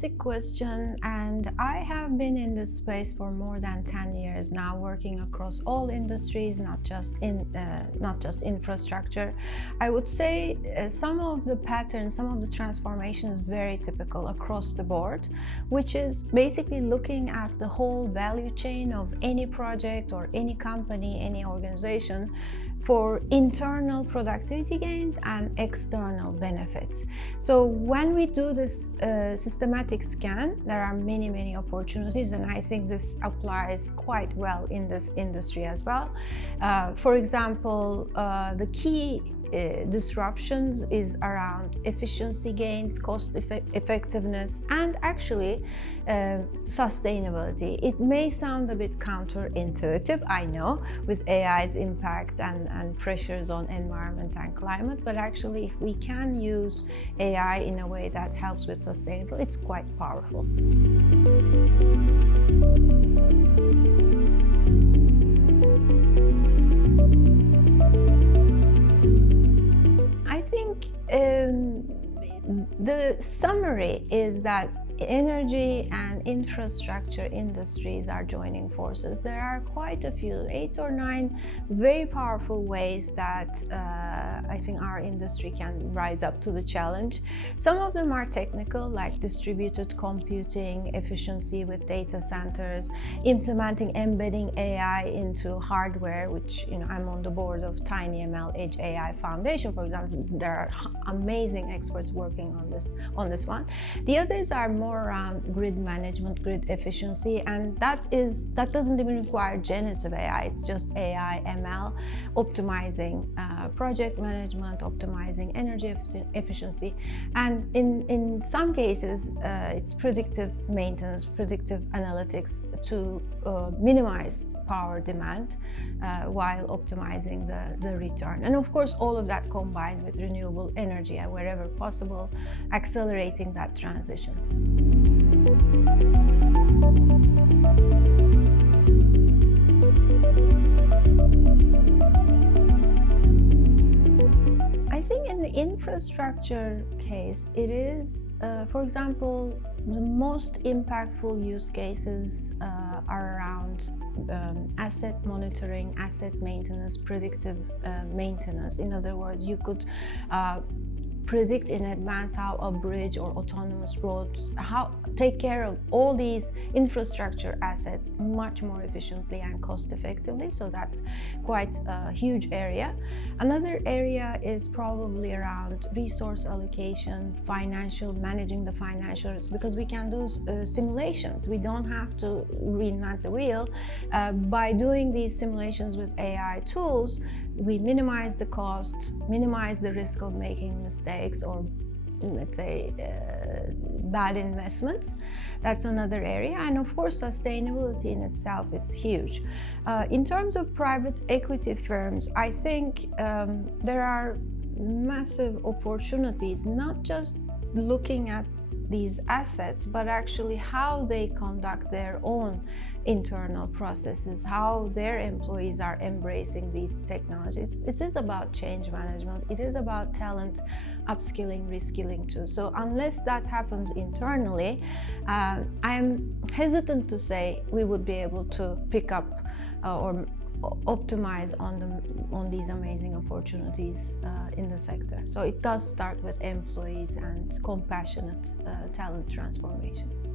fantastic question, and I have been in this space for more than 10 years now, working across all industries, not just infrastructure. I would say some of the patterns, some of the transformation is very typical across the board, which is basically looking at the whole value chain of any project or any company, any organization, for internal productivity gains and external benefits. So when we do this systematic scan, there are many opportunities, and I think this applies quite well in this industry as well. For example, the key disruptions is around efficiency gains, cost effectiveness, and actually sustainability. It may sound a bit counterintuitive, I know, with AI's impact and pressures on environment and climate, but actually if we can use AI in a way that helps with sustainability, it's quite powerful. I think the summary is that energy and infrastructure industries are joining forces. There are quite a few, 8 or 9 very powerful ways that I think our industry can rise up to the challenge. Some of them are technical, like distributed computing, efficiency with data centers, implementing, embedding AI into hardware, which, you know, I'm on the board of TinyML Edge AI Foundation, for example. There are amazing experts working on this one. The others are more around grid management, grid efficiency, and that doesn't even require generative AI. It's just AI, ML, optimizing project management, optimizing energy efficiency, and in some cases it's predictive maintenance, predictive analytics to minimize power demand while optimizing the return. And of course, all of that combined with renewable energy and wherever possible, accelerating that transition. I think in the infrastructure case, it is, for example, the most impactful use cases are around asset monitoring, asset maintenance, predictive maintenance. In other words, you could predict in advance how a bridge or autonomous roads, how take care of all these infrastructure assets much more efficiently and cost effectively. So that's quite a huge area. Another area is probably around resource allocation, managing the financials, because we can do simulations. We don't have to reinvent the wheel. By doing these simulations with AI tools, we minimize the cost, minimize the risk of making mistakes or, let's say, bad investments. That's another area. And of course, sustainability in itself is huge. In terms of private equity firms, I think there are massive opportunities, not just looking at these assets, but actually how they conduct their own internal processes, how their employees are embracing these technologies. It is about change management. It is about talent upskilling, reskilling too. So unless that happens internally, I'm hesitant to say we would be able to pick up or optimize on these amazing opportunities in the sector. So it does start with employees and compassionate talent transformation.